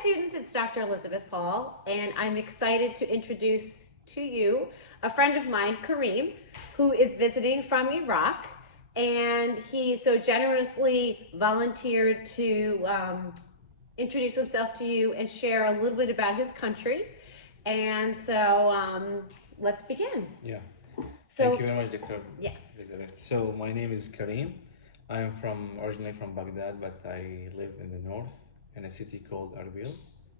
students, it's Dr. Elizabeth Paul, and I'm excited to introduce to you a friend of mine, Kareem, who is visiting from Iraq, and he so generously volunteered to introduce himself to you and share a little bit about his country. And so let's begin. Yeah. So, Thank you very much, Dr. Yes. Elizabeth. So my name is Kareem. I am originally from Baghdad, but I live in the north in a city called Erbil,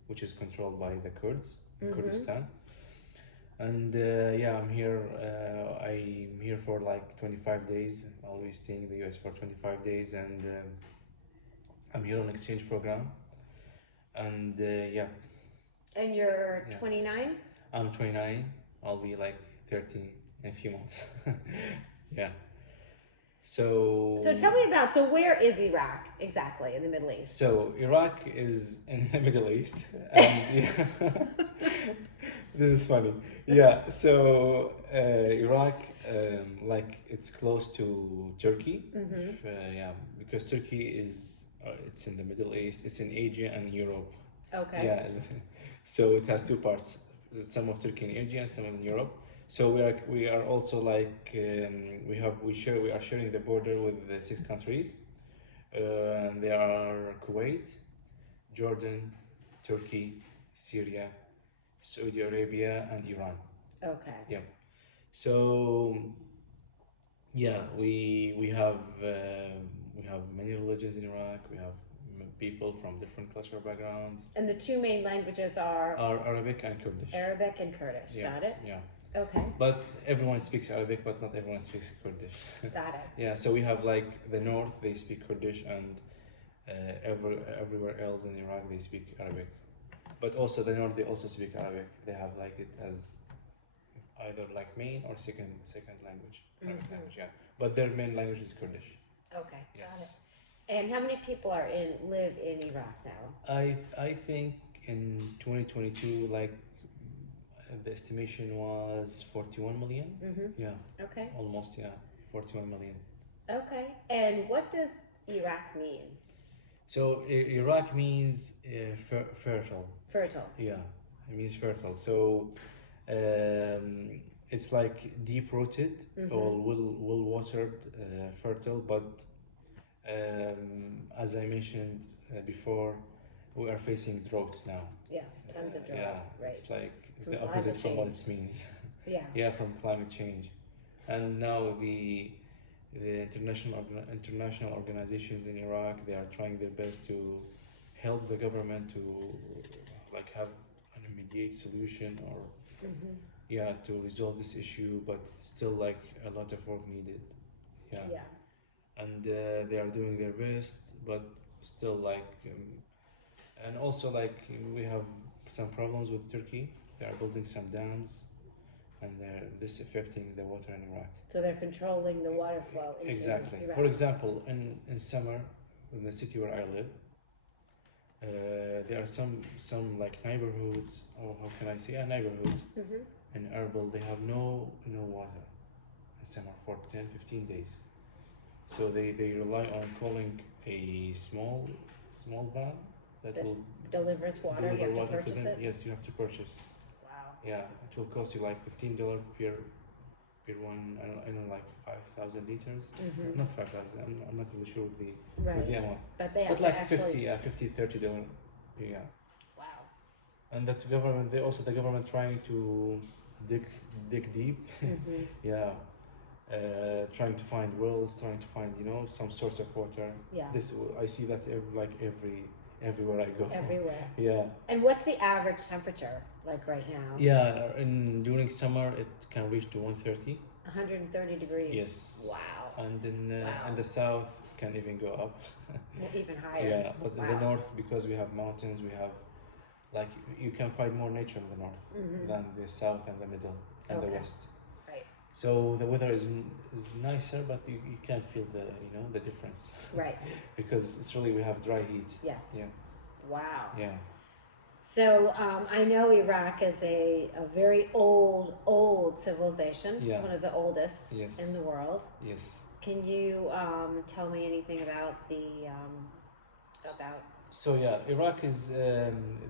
which is controlled by the Kurds in Kurdistan. And I'm here. I'm here for like 25 days. I'll be staying in the US for 25 days, and I'm here on exchange program. And And you're 29? I'm 29. I'll be like 30 in a few months. Yeah. So tell me about, so where is Iraq exactly in the Middle East? So Iraq is in the Middle East. And, this is funny. Yeah. So Iraq, like it's close to Turkey. Because Turkey is it's in the Middle East. It's in Asia and Europe. Okay. Yeah. So it has two parts: some of Turkey in Asia and some in Europe. So we are also like we are sharing the border with 6 countries. And they are Kuwait, Jordan, Turkey, Syria, Saudi Arabia, and Iran. Okay. Yeah. So we have many religions in Iraq. We have people from different cultural backgrounds. And the 2 main languages are Arabic and Kurdish. Arabic and Kurdish. Yeah. Got it? Yeah. Okay. But everyone speaks Arabic, but not everyone speaks Kurdish. Got it. Yeah, so we have like the north, they speak Kurdish, and everywhere else in Iraq they speak Arabic. But also the north, they also speak Arabic. They have like it as either like main or second language. Language, yeah. But their main language is Kurdish. Okay. Yes. Got it. And how many people live in Iraq now? I think in 2022, like the estimation was 41 million. Yeah. Okay. Almost, yeah, 41 million. Okay. And what does Iraq mean? So Iraq means fertile. Fertile. Yeah, it means fertile. So it's like deep-rooted or well-watered, fertile. But as I mentioned before, we are facing drought now. Yes, tons of drought. Yeah, right. it's like From the opposite climate from what change. it means. Yeah. Yeah, from climate change. And now the international organizations in Iraq, they are trying their best to help the government to like have an immediate solution or to resolve this issue, but still like a lot of work needed. Yeah. And they are doing their best, but still like and also like we have some problems with Turkey. They are building some dams, and this affecting the water in Iraq. So they're controlling the water flow into Exactly. Iraq. For example, in summer, in the city where I live, there are some like neighborhoods, or how can I say, neighborhoods in Erbil. They have no water in summer for 10-15 days. So they rely on calling a small van that will delivers water. deliver You have water to purchase them. it. Yes, you have to purchase. Wow. Yeah, it will cost you like $15 per one. I know like 5,000 liters. Not 5,000. I'm not really sure with the amount. But they have But to like actually... $50-$30. Yeah. Wow. And that government, the government trying to dig deep. Yeah. Trying to find wells, trying to find some source of water. Yeah. I see that everywhere I go. Everywhere. Yeah. And what's the average temperature like right now? Yeah, during summer it can reach to 130. 130 degrees. Yes. Wow. And in the south it can even go up. Well, even higher. Yeah, but in the north, because we have mountains, we have like you can find more nature in the north than the south and the middle and the west. Right. So the weather is nicer, but you can't feel the difference. Right. Because it's really, we have dry heat. Yes. Yeah. Wow. Yeah. So I know Iraq is a very old civilization. Yeah. One of the oldest Yes. in the world. Yes. Can you tell me anything about So yeah, Iraq is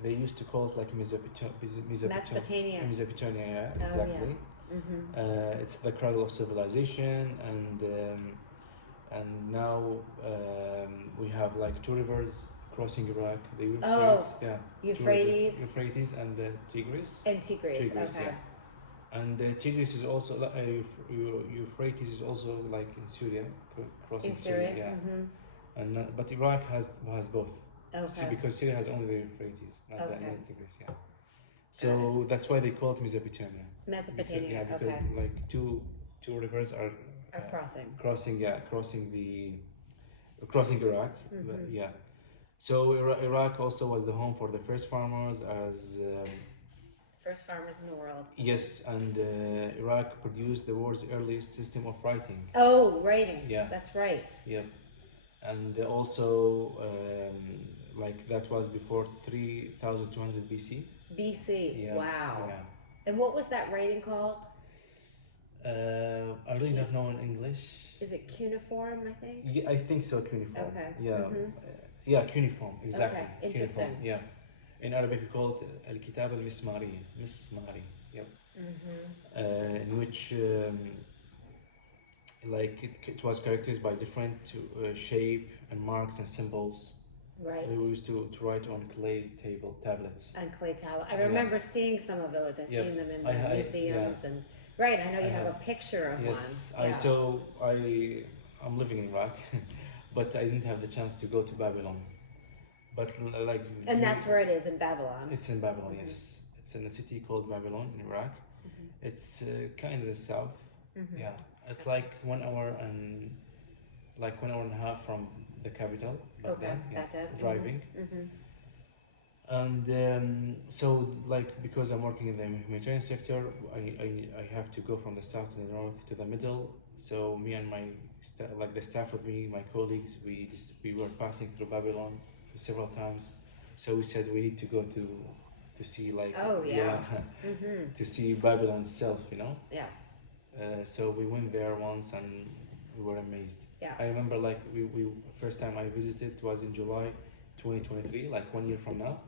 they used to call it like Mesopotamia. Mesopotamia, yeah, Oh, exactly. yeah. It's the cradle of civilization, and now we have like two rivers crossing Iraq: the Euphrates, Oh, yeah, Euphrates Euphrates and the Tigris. and Tigris. Tigris, Okay. yeah. And Tigris is also Euphrates is also like in Syria, crossing In Syria. yeah. And but Iraq has both. Okay. Because Syria has only the Euphrates, not Okay. the Tigris, yeah. So that's why they call it Mesopotamia. Mesopotamia. Yeah, because okay. like two rivers are crossing. crossing Iraq. Yeah. So Iraq also was the home for the first farmers as First farmers in the world. yes, and Iraq produced the world's earliest system of writing. Oh, writing. Yeah. That's right. Yep. And also like that was before 3200 BC. BC. Yeah. Wow. Yeah. And what was that writing called? I really don't know in English. Is it cuneiform, I think? Yeah, I think so, cuneiform. Okay. Yeah. Yeah, cuneiform, exactly. Okay, interesting. Cuneiform, yeah. In Arabic we call it al-kitab al-mismari. Mismari, yep. In which like it was characterized by different shape and marks and symbols. Right. We used to write on clay tablets. On clay tablet. I remember seeing some of those. I've seen them in the museums and right. I know you have a picture of one. Yes, I'm living in Iraq, but I didn't have the chance to go to Babylon. But like. And that's where it is in Babylon. It's in Babylon, yes. It's in a city called Babylon in Iraq. It's kind of the south. Yeah, it's like 1 hour and a half from the capital. Driving. And so like because I'm working in the humanitarian sector, I have to go from the south to the north to the middle. So me and my the staff with me, my colleagues, we were passing through Babylon several times. So we said we need to go to see like to see Babylon itself, you know. Yeah. So we went there once and we were amazed. Yeah. I remember like we first time I visited was in July 2023, like 1 year from now.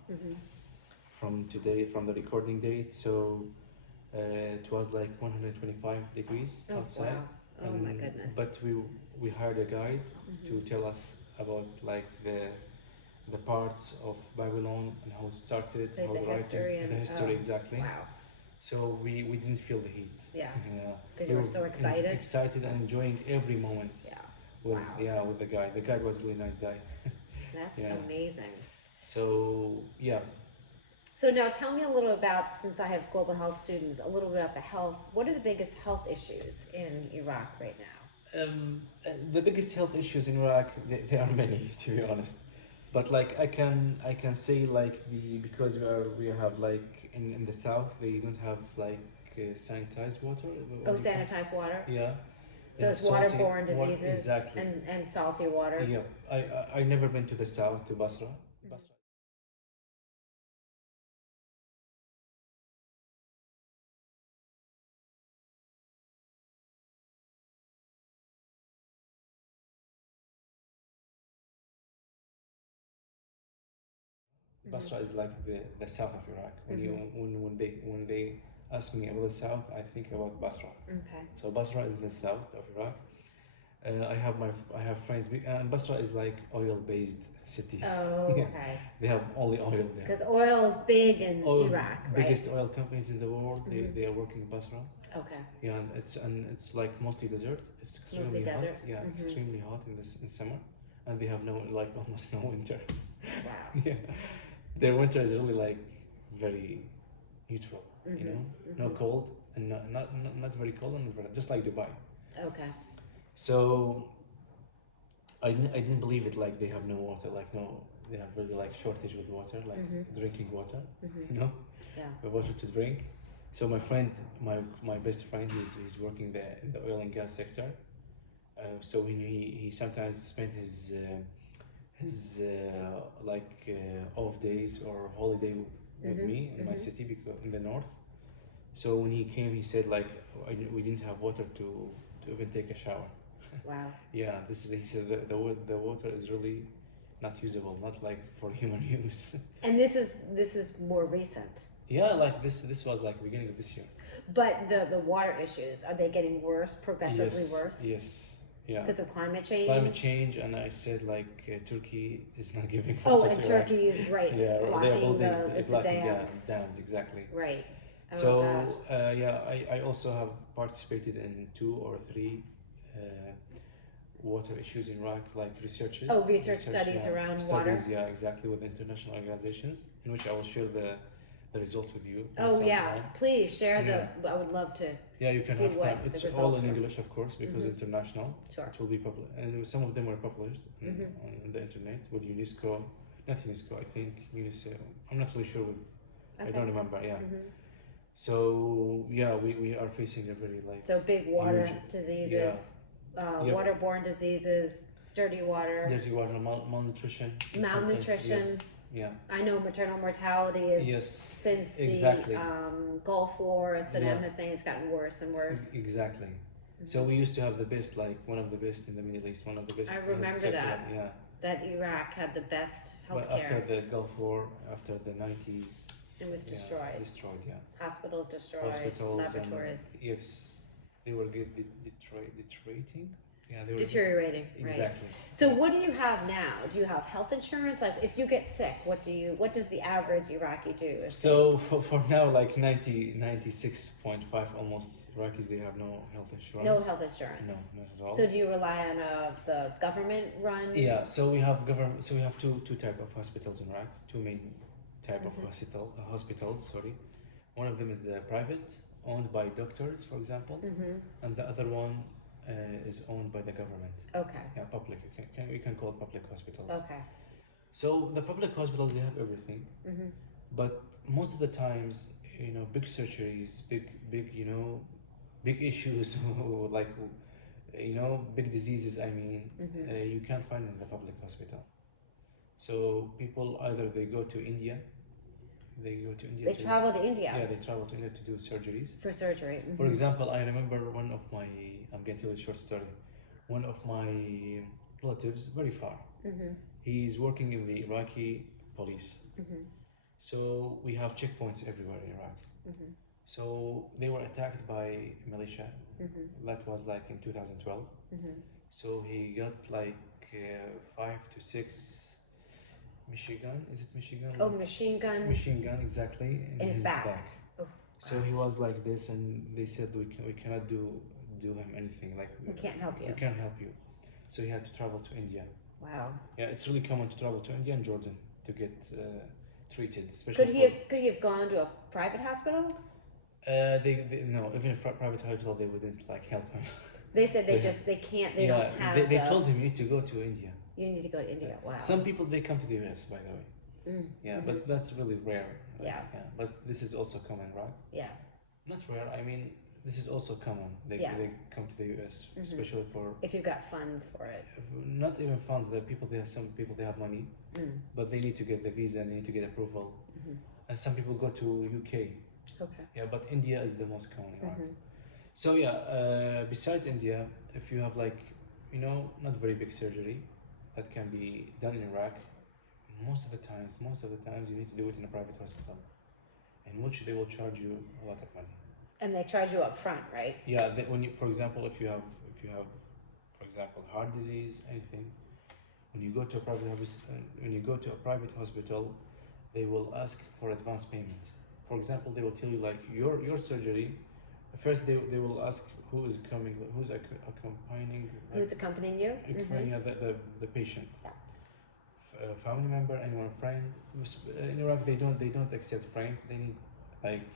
From today, from the recording date. So it was like 125 degrees outside. Wow. Oh my goodness. But we hired a guide to tell us about like the parts of Babylon and how it started, Like how the history the history exactly. Wow. So we didn't feel the heat. Yeah. Yeah. Because you were so excited. Excited and enjoying every moment. Yeah. With the guide. The guide was a really nice guy. That's amazing. So yeah. So now tell me a little about, since I have global health students, a little bit about the health. What are the biggest health issues in Iraq right now? The biggest health issues in Iraq, there are many, to be honest. But like I can say like because we have like in the south they don't have like sanitized water. Sanitized water. Yeah. So it's waterborne diseases and salty water. Yeah, I never been to the south to Basra. Basra is like the south of Iraq. When they ask me about the south, I think about Basra. Okay. So Basra is the south of Iraq. I have friends. Basra is like oil-based city. Oh, okay. They have only oil there. Because oil is big in Iraq, right? Biggest oil companies in the world. They are working in Basra. Okay. Yeah, and it's like mostly desert. It's extremely hot. Yeah, extremely hot in summer, and they have almost no winter. Wow. Yeah, their winter is really like very neutral. You know, no cold and not very cold and just like Dubai. Okay. So I didn't believe it. Like they have no water. They have really like shortage with water, like drinking water. You know, the water to drink. So my friend, my best friend, he's working in the oil and gas sector. So he sometimes spent his off days or holiday with me in my city because in the north. So when he came, he said like we didn't have water to even take a shower. Wow. Yeah, he said the water is really not usable, not like for human use. And this is more recent. Yeah, like this was like beginning of this year. But the water issues, are they getting worse, progressively Yes, worse? yes, yeah. Because of climate change? Climate change, and I said like Turkey is not giving Oh, water and to Iraq. Turkey is right, Yeah, they're blocking building, the blocking dams. dams, exactly. Right. Oh, So gosh. yeah, I also have participated in 2 or 3 water issues in Iraq, like researches. Oh, research studies around water? Studies, yeah, exactly, with international organizations, in which I will share the results with you. Oh yeah, sometime. please share Yeah. I would love to. Yeah, you can see have what time. the It's results all in were. English, of course, because international. Sure. It will be published, and some of them were published on the internet with UNESCO, not UNESCO, I think UNICEF. I'm not really sure with. Okay. I don't remember. Yeah. So yeah, we are facing a very like. So big water huge- diseases, Yep. waterborne diseases, dirty water, Dirty water, malnutrition. in some malnutrition. places, yeah. I know maternal mortality is Yes, since exactly. the Gulf War. Saddam Yeah. Hussein, it's gotten worse and worse. Exactly. So we used to have the best, like one of the best in the Middle East, one of the best. I health remember sector, that. Yeah. That Iraq had the best But after healthcare. the Gulf War, after the 90s, It was destroyed. Destroyed, yeah. Hospitals destroyed. Hospitals Laboratories. and yes, they were deteriorating. Yeah, they were Deteriorating. Right. Exactly. So what do you have now? Do you have health insurance? Like if you get sick, what does the average Iraqi do? So for now, like 96.5 almost Iraqis, they have no health insurance. No health insurance. No, not at all. So do you rely on the government run? Yeah, so we have government. So we have two type of hospitals in Iraq. Two main type of hospitals. Sorry, one of them is the private, owned by doctors, for example, and the other one is owned by the government. Okay. Yeah, public. We can call it public hospitals. Okay. So the public hospitals, they have everything, but most of the times, big surgeries, big issues, like big diseases. I mean, you can't find in the public hospital. So people either they go to India. They travel to India. Yeah, they travel to India to do surgeries. For surgery. For example, I remember one of my. I'm going to tell you a short story. One of my relatives, very far. He's working in the Iraqi police. So we have checkpoints everywhere in Iraq. So they were attacked by militia. That was like in 2012. So he got like 5 to 6 Michigan. Is it Michigan? Oh, machine gun. Machine gun, exactly. In his back. Oh, so he was like this, and they said we cannot do him anything. Like we can't help you. We can't help you. So he had to travel to India. Wow. Yeah, it's really common to travel to India and Jordan to get treated, especially. Could he have gone to a private hospital? They no, even if private hospital they wouldn't like help him. They said they can't. They don't have. They told him you need to go to India. You need to go to India. Wow. Some people they come to the US, by the way. Yeah, but that's really rare. Yeah. But this is also common, right? Yeah. Not rare. I mean, this is also common. They come to the US, especially for. If you've got funds for it. Not even funds. Some people they have money, but they need to get the visa and they need to get approval. And some people go to UK. Okay. Yeah, but India is the most common, right? So yeah, besides India, if you have like, not very big surgery that can be done in Iraq, most of the times you need to do it in a private hospital, in which they will charge you a lot of money. And they charge you up front, right? Yeah, when you, for example, if you have, for example, heart disease, anything, when you go to a private hospital, they will ask for advance payment. For example, they will tell you like your surgery. First, they will ask who is coming, who's accompanying. Who's accompanying you? Accompanying the patient. Yeah. Family member, anyone, friend. In Iraq, they don't accept friends. They need like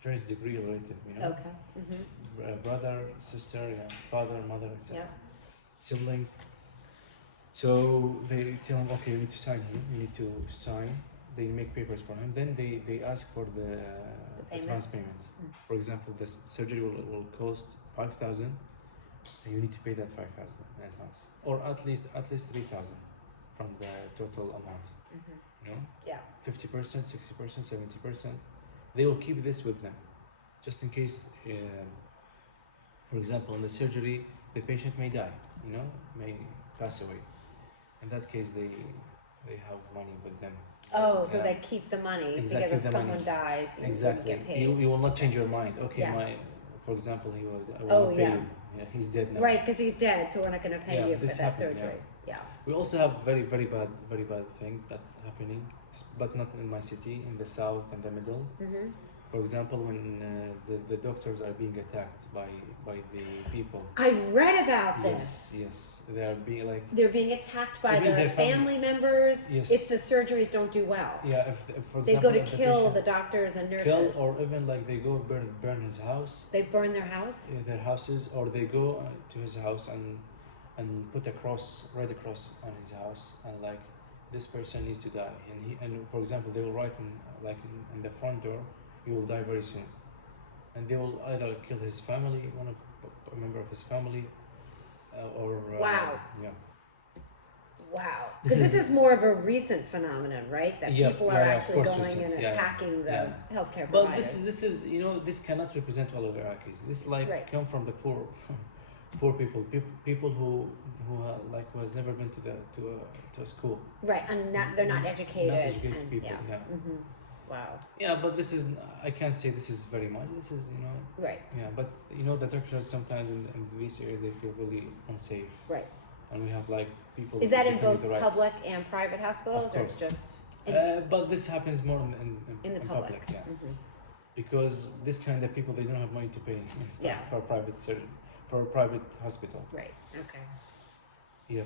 first degree relative. Okay. Brother, sister, father, mother, etc. Yeah. Siblings. So they tell him, okay, you need to sign here. You need to sign. They make papers for him. Then they ask for the advance payment. For example, the surgery will cost 5,000. And you need to pay that 5,000 in advance, or at least 3,000 from the total amount. Yeah. 50%, 60%, 70%. They will keep this with them, just in case. For example, in the surgery, the patient may die. May pass away. In that case, they have money with them. Oh, so Yeah. they keep the money Exactly, because the if money. someone dies, you Exactly. get paid. You will not change your mind. Okay, Yeah. for example, I will Oh, not pay yeah. you. Yeah, he's dead now. Right, because he's dead, so we're not going to pay Yeah, you for this that happened, surgery. Yeah. We also have very bad thing that's happening, but not in my city, in the south and the middle. Mm-hmm. For example, when the doctors are being attacked by the people. I read about this. Yes, they are being like. They're being attacked by Even the their family members Yes. if the surgeries don't do well. Yeah, if for They example, go to if the kill patient the doctors and nurses. kill, or even like they go burn his house. They burn their house? Their houses, or they go to his house and put a cross, red cross on his house, and like this person needs to die, and for example they will write in the front door, you will die very soon, and they will either kill his family, a member of his family, or Wow. yeah. Wow. This Because this is- is more of a recent phenomenon, right? That Yeah, people yeah, are of actually course going recent, and yeah, attacking the yeah. healthcare Well, providers. this is this cannot represent all of Iraqis. This Right. come from the poor, poor people who who has never been to a school. Right, and they're not educated. Not educated and, people. Yeah. Yeah. hmm Wow. Yeah, but this is, I can't say this is very much. This is Right. yeah, but the doctors sometimes in these areas they feel really unsafe, Right. and we have like people. Is that in defending both the rights. public and private hospitals, Of or course. just in, But this happens more in the public? yeah. hmm Because this kind of people, they don't have money to pay Yeah. for private surgery, for a private hospital. Right. Okay. Yeah.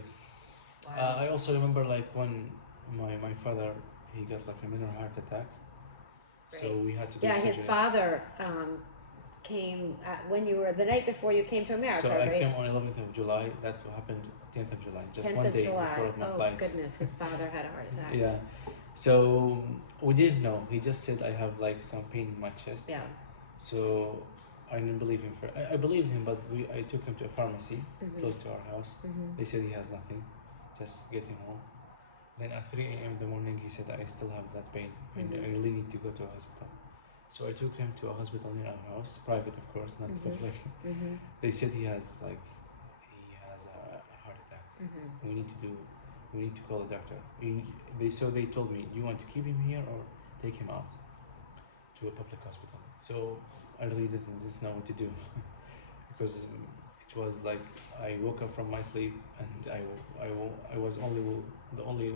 Wow. I also remember like when my father, he got like a minor heart attack, so Right. we had to do Yeah, surgery. his father came when you were the night before you came to America, So I right? came on 11th of July. That happened 10th of July, just 10th one of day July. before my Oh flight. goodness, his father had a heart attack. Yeah. So we didn't know. He just said I have like some pain in my chest. Yeah. So I didn't believe him. I believed him, but I took him to a pharmacy Mhm. close to our house. Mhm. They said he has nothing. Just get him home. Then at 3 a.m. in the morning, he said I still have that pain. And Mhm. I really need to go to a hospital. So I took him to a hospital near our house, private of course, not Mhm. public. Mhm. They said he has a heart attack. Mhm. We need to call a doctor. They told me, do you want to keep him here or take him out to a public hospital? So I really didn't know what to do because it was like I woke up from my sleep and I was the only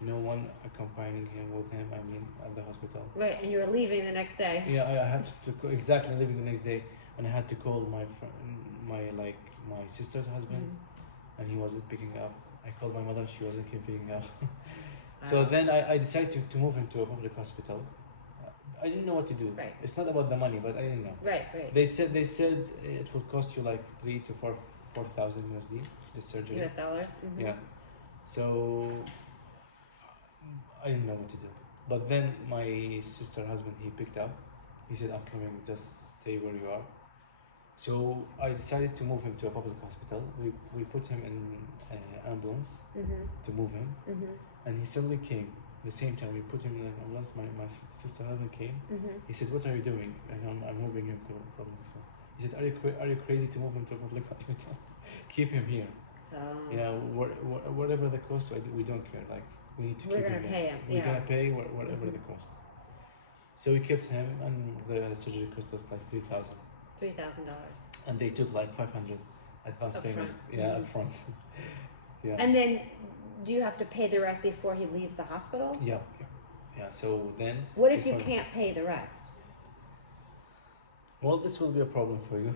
one accompanying him with him. I mean, at the hospital. Right, and you were leaving the next day. Yeah, I had to exactly leaving the next day, and I had to call my my sister's husband, Mhm. and he wasn't picking up. I called my mother, she wasn't picking up. So Wow. then I decided to move him to a public hospital. I didn't know what to do. Right. It's not about the money, but I didn't know. Right, right. They said it would cost you like 3 to 4,000 USD this surgery. US dollars. Mhm. Yeah. So I didn't know what to do. But then my sister's husband, he picked up. He said, "I'm coming. Just stay where you are." So I decided to move him to a public hospital. We put him in an ambulance Mhm. to move him, Mhm. and he suddenly came. The same time we put him in an ambulance, my sister's husband came. Mhm. He said, "What are you doing?" And I'm moving him to a public hospital. He said, "Are you crazy to move him to a public hospital? Keep him here. Oh. Yeah, whatever the cost, we don't care. Like we need to We're keep gonna him pay here. him, We're yeah. gonna pay whatever the Mhm. cost." So we kept him, and the surgery cost us like 3,000, $3,000. and they took like 500 advance Up payment. front. Yeah, Mhm. up front. Yeah. And then, do you have to pay the rest before he leaves the hospital? Yeah. So then. What if you before- can't pay the rest? Well, this will be a problem for you.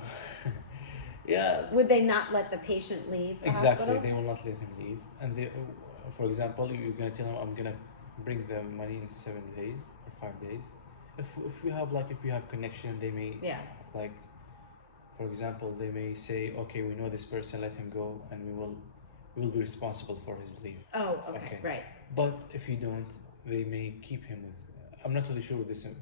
Yeah. Would they not let the patient leave the Exactly, hospital? they will not let him leave. And for example, you're gonna tell him, "I'm gonna bring the money in 7 days or 5 days." If you have connection, they may Yeah. like, for example, they may say, "Okay, we know this person, let him go, and we will be responsible for his leave." Oh, okay, Okay. right. But if you don't, they may keep him with. I'm not really sure with this, with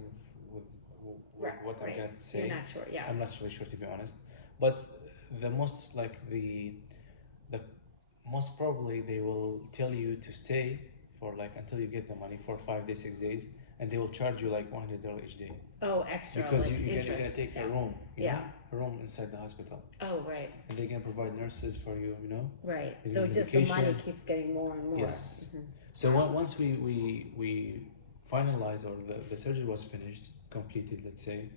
Right, what I'm right. gonna say. You're not sure, yeah. I'm not really sure, to be honest. But the most probably they will tell you to stay for like until you get the money for 5 days, 6 days, and they will charge you like $100 each day Oh, extra, because like you're gonna interest. take Yeah. a room, Yeah. a room inside the hospital, Oh, right, and they can provide nurses for you, right. Maybe So just the money medication. keeps getting more and more. Yes. Mhm. So Wow. once we finalized, or the surgery was finished, completed, let's say,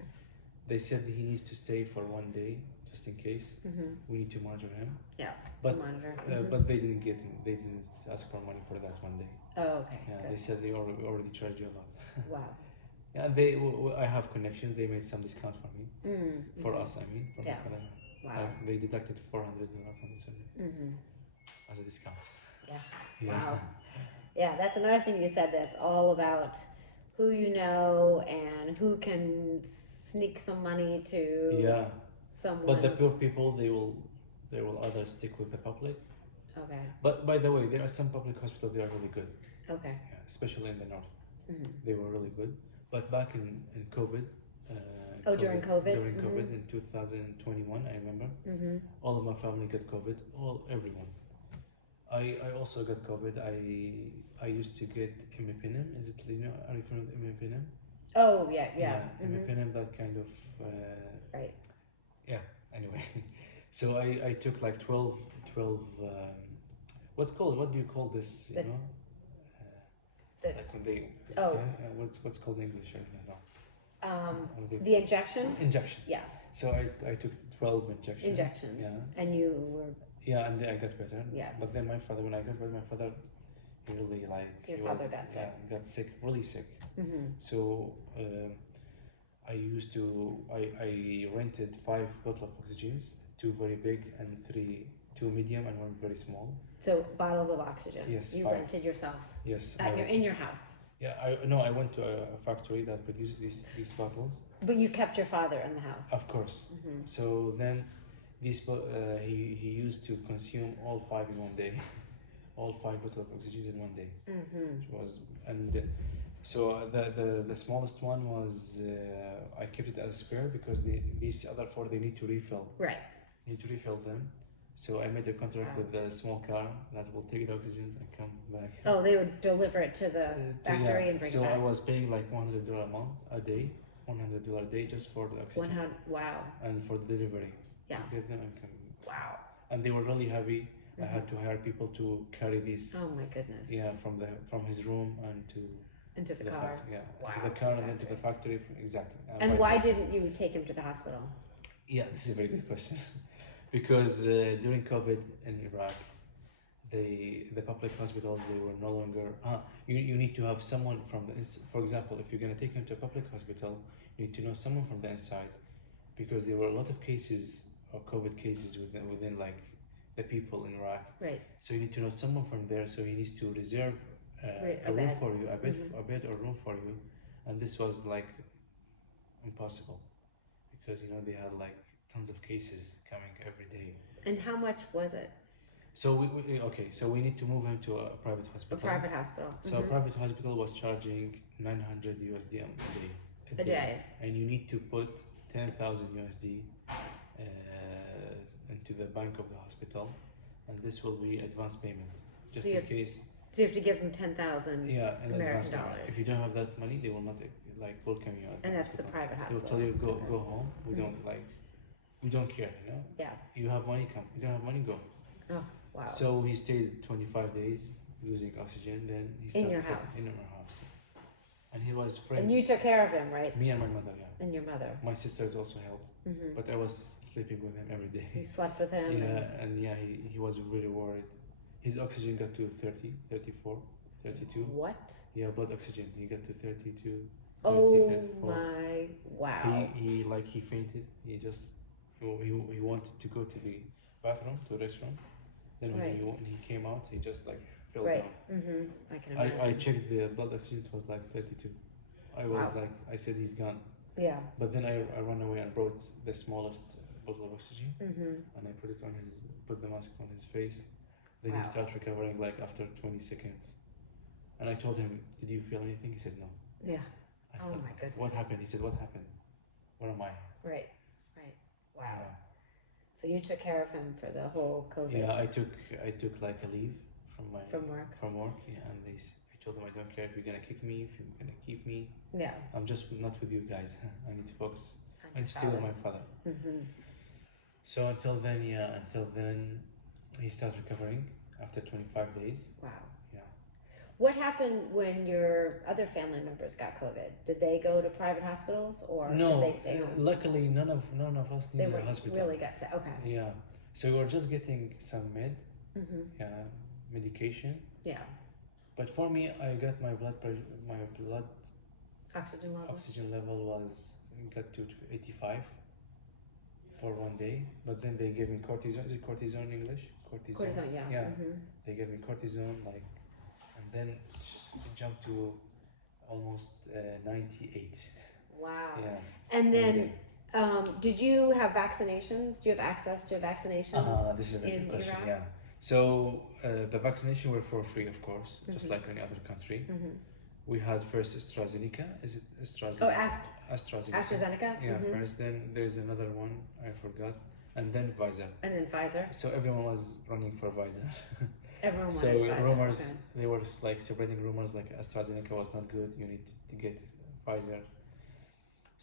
they said he needs to stay for 1 day just in case. Mhm. We need to monitor him. Yeah. But to monitor. but they didn't get him. They didn't ask for money for that 1 day. Oh, okay. Yeah, Good. they said they already charged you a lot. Wow. Yeah, I have connections. They made some discount for me, for us. I mean, for Yeah. my father. Wow. They deducted $400 from the surgery as a discount. Yeah. Yeah. Wow. Yeah, that's another thing you said. That's all about who you know and who can sneak some money to Yeah. someone. But the poor people, they will either stick with the public. Okay. But by the way, there are some public hospitals that are really good. Okay. Yeah, especially in the north, Mm-hmm. they were really good. But back in COVID. During COVID. During COVID in 2021, I remember. Mm-hmm. All of my family got COVID. Everyone. I also got COVID. I used to get imipenem. Is it, are you familiar with imipenem? Oh yeah. Imipenem, that kind of. Right. Yeah. Anyway, so I took like 12. What do you call this? The- Like when they. Oh. Yeah, what's called in English? I don't know. The injection. Injection. Yeah. So I took 12 injections. Injections. Yeah. And you were. Yeah, and I got better. Yeah. But then when I got better, my father, he really Your father got sick. Yeah, got sick, really sick. Mm-hmm. So I rented 5 bottles of oxygens, 2 very big and 2 medium and 1 very small. So bottles of oxygen. Yes, You 5. rented yourself. Yes. In your house. Yeah, I went to a factory that produces these bottles. But you kept your father in the house. Of course. Mm-hmm. So then, he used to consume all 5 in 1 day, all 5 bottles of oxygen in 1 day. Mm-hmm. Which was, and so the smallest one was I kept it as spare because these other 4 they need to refill. Right. Need to refill them. So I made a contract with a small car that will take the oxygens and come back. Oh, they would deliver it to the factory and bring it back. So I was paying like $100 a month, a day, $100 a day just for the oxygen. Wow. And for the delivery. Yeah. Get them and come. Wow. And they were really heavy. I had to hire people to carry these. Oh my goodness. Yeah, from his room and to. Into the car. Factory, yeah. Wow. To the car and then to the factory. Exactly. And vice why versa. didn't you take him to the hospital? Yeah, this is a very good question. Because during COVID in Iraq, the public hospitals, they were no longer. You need to have someone from the. For example, if you're gonna take him to a public hospital, you need to know someone from the inside, because there were a lot of cases of COVID cases within like the people in Iraq. Right. So you need to know someone from there. So he needs to reserve a room bed. for you, a bed or room for you, and this was like impossible, because they had like tons of cases coming every day. And how much was it? So we need to move him to a private hospital. A private hospital. So a private hospital was charging $900 USD a day. And you need to put 10,000 USD into the bank of the hospital, and this will be advance payment, just in case. So you have to give them 10,000 American dollars. If you don't have that money, they will not welcome you. And that's the private hospital. They'll tell you go home. We don't care. Yeah. You have money, come. You don't have money, go. Oh wow. So he stayed 25 days using oxygen. Then he started in your house. In our house, and he was friendly. And you took care of him, right? Me and my mother, yeah. And your mother. My sisters also helped, but I was sleeping with him every day. You slept with him. Yeah, and yeah, he was really worried. His oxygen got to 30, 34, 32. What? Yeah, blood oxygen. He got to 32, 30, Oh 34. my! Wow. He fainted. He wanted to go to the bathroom, to the restroom. Then when he came out, he just fell down. I can imagine. I checked the blood oxygen. It was like 32. I was I said he's gone. Yeah. But then I ran away and brought the smallest bottle of oxygen, and I put the mask on his face. Then he started recovering after 20 seconds. And I told him, "Did you feel anything?" He said, "No." Yeah. Oh my goodness. What happened? He said, "What happened? Where am I?" Right. Wow. So you took care of him for the whole COVID. Yeah, I took a leave from work. From work, yeah, and I told them, I don't care if you're gonna kick me, if you're gonna keep me. Yeah. I'm just not with you guys. I need to focus. On I your need to stay with my father. Mm-hmm. So until then, he started recovering after 25 days. Wow. Yeah. What happened when your other family members got COVID? Did they go to private hospitals or No, did they stay home? luckily none of us They needed were a hospital. really got sick. Okay. Yeah. So we were just getting some Mm-hmm. medication. Yeah. But for me, I got my blood Oxygen level. oxygen level got to 85 for one day. But then they gave me cortisone. Is it cortisone in English? Cortisone, yeah. Yeah. Mm-hmm. They gave me cortisone, and then it jumped to almost 98. Wow. Yeah. And one then, day. did you have vaccinations? Do you have access to vaccinations This is a very in good question. Iraq? Yeah. So the vaccination were for free, of course, just Mhm. like any other country. Mm-hmm. We had first AstraZeneca. Is it AstraZeneca? Oh, AstraZeneca. AstraZeneca? Yeah, Mhm. first. Then there's another one I forgot, and then Pfizer. And then Pfizer. So everyone was running for Pfizer. Everyone So wanted Pfizer. rumors, Okay. they were like spreading rumors like AstraZeneca was not good. You need to get Pfizer.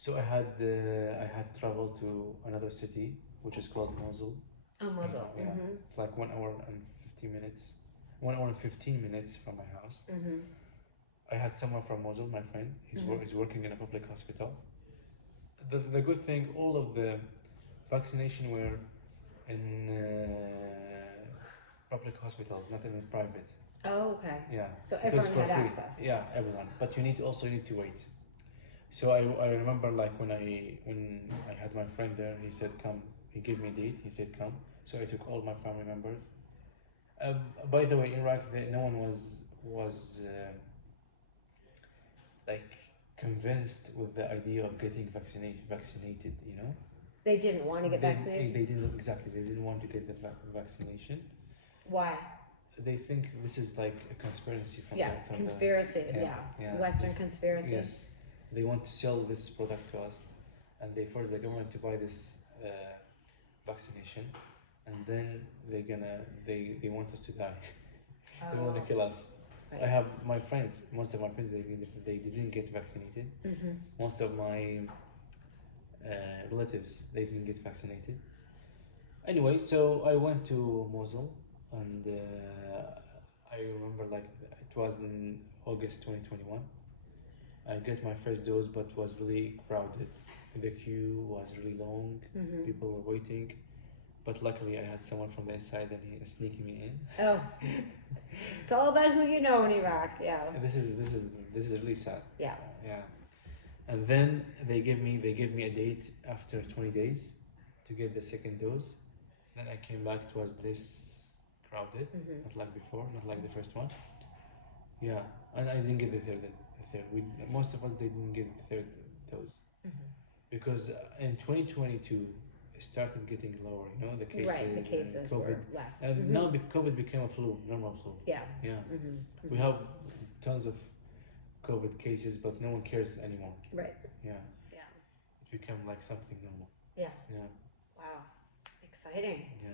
So I had to travel to another city, which is called Mosul. Oh, Mosul. Yeah, Mm-hmm. it's like 1 hour and 50 minutes. 1 hour and 15 minutes from my house. Mm-hmm. I had someone from Mosul, my friend. He's working in a public hospital. The good thing, all of the vaccination were in public hospitals, not in private. Oh, okay. Yeah. So Because everyone for had free. access. Yeah, everyone. But you need to wait. So I remember like when I had my friend there, he said come. He gave me a date. He said come. So I took all my family members. By the way, in Iraq, no one was like convinced with the idea of getting vaccinated. You know. They didn't want to get vaccinated? They didn't exactly. They didn't want to get the vaccination. Why? They think this is like a conspiracy from Yeah, from conspiracy. Western This- conspiracy. Yes, they want to sell this product to us, and they force the government to buy this vaccination, and then they want us to die. They want to kill us. Right. I have my friends. Most of my friends they didn't get vaccinated. Mm-hmm. Most of my relatives they didn't get vaccinated. Anyway, so I went to Mosul, and I remember like it was in August 2021. I got my first dose, but was really crowded. The queue was really long. Mm-hmm. People were waiting, but luckily I had someone from the inside and he sneaked me in. Oh, it's all about who you know in Iraq. Yeah. And this is really sad. Yeah. Yeah. And then they give me a date after 20 days to get the second dose. Then I came back. It was less crowded, Mm-hmm. not like before, not like the first one. Yeah, and I didn't get the third. Most of us they didn't get the third dose Mm-hmm. because in 2022 it started getting lower. You know the cases. Right, the and cases COVID. were less. And Mhm. now COVID became a flu, normal flu. Yeah. Yeah, Mm-hmm. we have tons of COVID cases, but no one cares anymore. Right. Yeah, Yeah. it became like something normal. Yeah. Yeah, Wow. Exciting. yeah.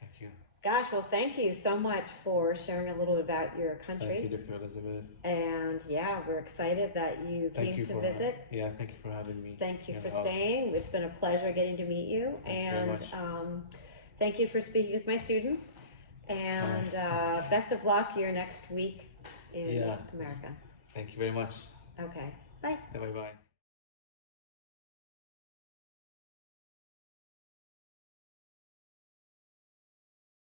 Thank you. Gosh, well, thank you so much for sharing a little bit about your country. Thank you, Dr. Elizabeth. And yeah, we're excited that you Thank came you to for visit. thank you for having me. Thank you in for the house. staying. It's been a pleasure getting to meet you. Thank you very And much. thank you for speaking with my students. And best of luck your next week in Yeah. America. Thank you very much. Okay. Bye. Bye bye.